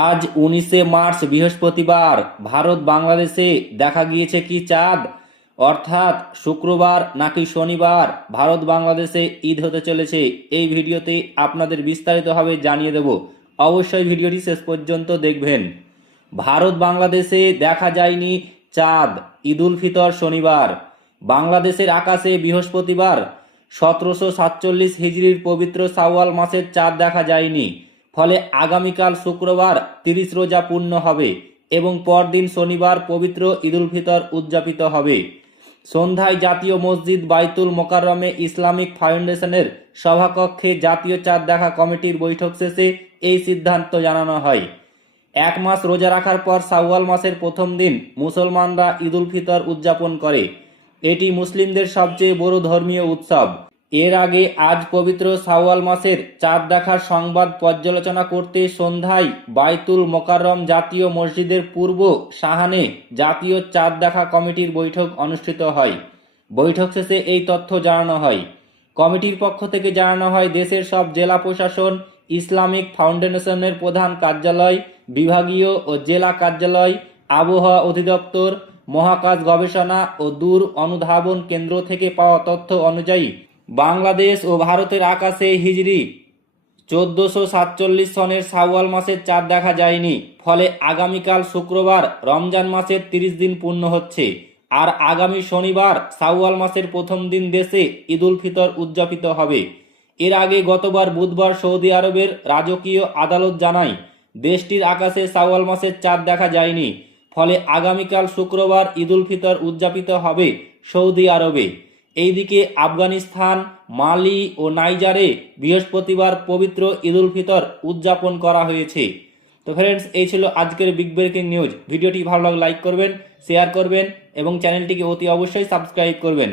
আজ 19শে মার্চ বৃহস্পতিবার ভারত বাংলাদেশে দেখা গিয়েছে কি চাঁদ? অর্থাৎ শুক্রবার নাকি শনিবার ভারত বাংলাদেশে ঈদ হতে চলেছে। এই ভিডিওতে আপনাদের বিস্তারিতভাবে জানিয়ে দেব, অবশ্যই ভিডিওটি শেষ পর্যন্ত দেখবেন। ভারত বাংলাদেশে দেখা যায়নি চাঁদ, ঈদ উল ফিতর শনিবার। বাংলাদেশের আকাশে বৃহস্পতিবার 1747 হিজরির পবিত্র শাওয়াল মাসের চাঁদ দেখা যায়নি। ফলে আগামীকাল শুক্রবার 30 রোজা পূর্ণ হবে এবং পরদিন শনিবার পবিত্র ঈদ উল ফিতর উদযাপিত হবে। সন্ধ্যায় জাতীয় মসজিদ বাইতুল মোকাররমে ইসলামিক ফাউন্ডেশনের সভাকক্ষে জাতীয় চাঁদ দেখা কমিটির বৈঠক শেষে এই সিদ্ধান্ত জানানো হয়। এক মাস রোজা রাখার পর শাওয়াল মাসের প্রথম দিন মুসলমানরা ঈদ উল ফিতর উদযাপন করে। এটি মুসলিমদের সবচেয়ে বড় ধর্মীয় উৎসব। এর আগে আজ পবিত্র শাওয়াল মাসের চাঁদ দেখার সংবাদ পর্যালোচনা করতে সন্ধ্যায় বাইতুল মোকাররম জাতীয় মসজিদের পূর্ব সাহানে জাতীয় চাঁদ দেখা কমিটির বৈঠক অনুষ্ঠিত হয়। বৈঠক শেষে এই তথ্য জানানো হয়। কমিটির পক্ষ থেকে জানানো হয়, দেশের সব জেলা প্রশাসন, ইসলামিক ফাউন্ডেশনের প্রধান কার্যালয়, বিভাগীয় ও জেলা কার্যালয়, আবহাওয়া অধিদপ্তর, মহাকাশ গবেষণা ও দূর অনুধাবন কেন্দ্র থেকে পাওয়া তথ্য অনুযায়ী বাংলাদেশ ও ভারতের আকাশে হিজরি 1447 সনের শাওয়াল মাসের চাঁদ দেখা যায়নি। ফলে আগামীকাল শুক্রবার রমজান মাসের 30 দিন পূর্ণ হচ্ছে। আর আগামী শনিবার শাওয়াল মাসের প্রথম দিন দেশে ঈদ উল ফিতর উদযাপিত হবে। এর আগে গতবার বুধবার সৌদি আরবের রাজকীয় আদালত জানায়, দেশটির আকাশে শাওয়াল মাসের চাঁদ দেখা যায়নি। ফলে আগামীকাল শুক্রবার ঈদ উল ফিতর উদযাপিত হবে সৌদি আরবে। এইদিকে আফগানিস্তান, মালি ও নাইজারে বৃহস্পতিবার পবিত্র ঈদ উল ফিতর উদযাপন করা হয়েছে। তো ফ্রেন্ডস, এই ছিল আজকের বিগ ব্রেকিং নিউজ। ভিডিওটি ভালো লাগলে লাইক করবেন, শেয়ার করবেন এবং চ্যানেলটিকে অতি অবশ্যই সাবস্ক্রাইব করবেন।